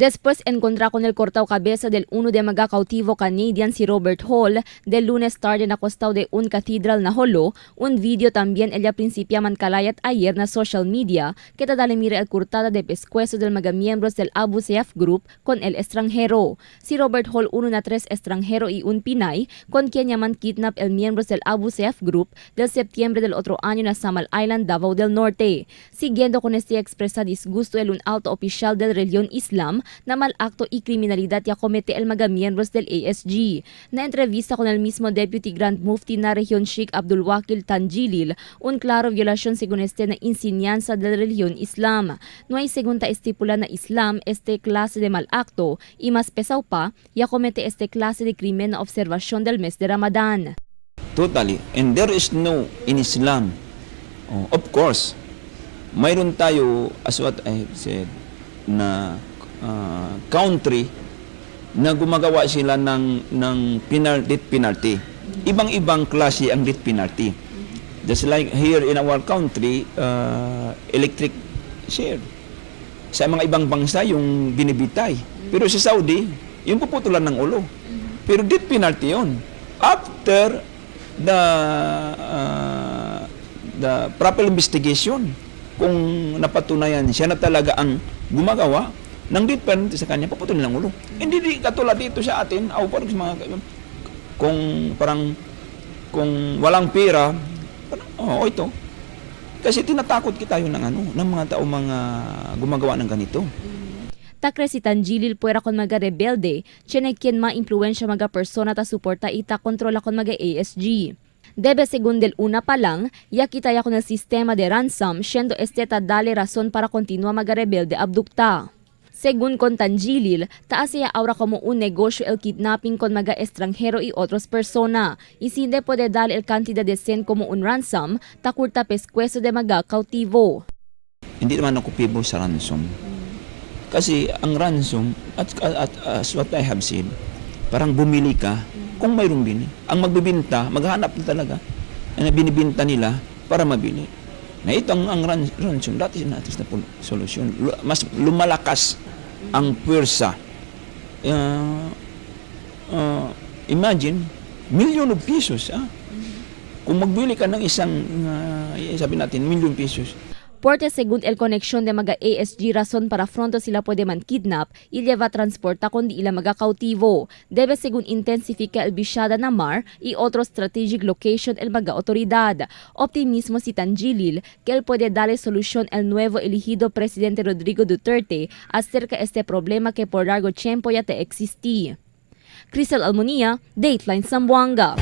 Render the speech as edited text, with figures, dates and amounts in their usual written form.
Después encontró con el cortado cabeza del uno de mga cautivo Canadian si Robert Hall del lunes tarde na costado de un catedral na holo, un video también ella principia man kalayat ayer na social media que tadale mira el cortada de pescuezo del mga miembros del Abu Sayyaf Group con el extranjero. Si Robert Hall uno na 3 extranjero y un Pinay con quien yaman kidnap el miembros del Abu Sayyaf Group del septiembre del otro año na Samal Island, Davao del Norte. Siguiendo con este expresa disgusto el un alto oficial del religión Islam na malakto y criminalidad ya comete el mga miembros del ASG. Na entrevista con el mismo Deputy Grand Mufti na región Sheikh Abdul Wakil Tanjilil, un claro violación según este na enseñanza del religión Islam. No hay segunda estipula na Islam este clase de malakto y más pesaw pa, ya comete este clase de crimen na observasyon del mes de Ramadan. Totally. And there is no in Islam. Of course, mayroon tayo, as what I have said, na country na gumagawa sila ng death penalty. Ibang-ibang klase ang death penalty. Just like here in our country, electric share. Sa mga ibang bangsa, yung binibitay. Pero sa Saudi, yung puputulan ng ulo. Pero death penalty yun. After the proper investigation, kung napatunayan siya na talaga ang gumagawa ng death penalty sa kanya, paputulin ng ulo. Hindi katulad dito sa atin, parang mga, kung walang pera, ito. Kasi tinatakot kita yun ng mga tao mga gumagawa ng ganito. Takre si Tanjilil puwera kon mga rebelde, tsenekien ma-impluensya mga persona ta suporta ita kontrola kon mga ASG. Debe según del una pa lang, ya kita ya con el sistema de ransom, siendo este ta dale razón para continua mga rebelde abdukta. Según con Tanjilil, taas siya aura como un negosyo el kidnapping con mga estranjero y otros persona. Y si hindi puede dale el cantidad de sen como un ransom, takurta pescueso de mga cautivo. Hindi naman ako pibo sa ransom. Kasi ang ransom, at as what I have said, parang bumili ka kung mayroong bini. Ang magbibinta, maghanap na talaga na binibinta nila para mabili. Na ito ang ransom, that is not the solution. Mas lumalakas ang puwersa. Imagine, million of pesos. Kung magbili ka ng isang, sabi natin, million pesos. Porte según el conexión de mga ASG razón para fronto sila pwede man kidnap y lleva transporta kundi ila mga cautivo. Debe según intensifika el bisyada na mar y otro strategic location el mga otoridad. Optimismo si Tanjilil que él puede darle solución el nuevo elegido presidente Rodrigo Duterte acerca este problema que por largo tiempo ya te existí. Crisel Almonía, Dateline Zamboanga.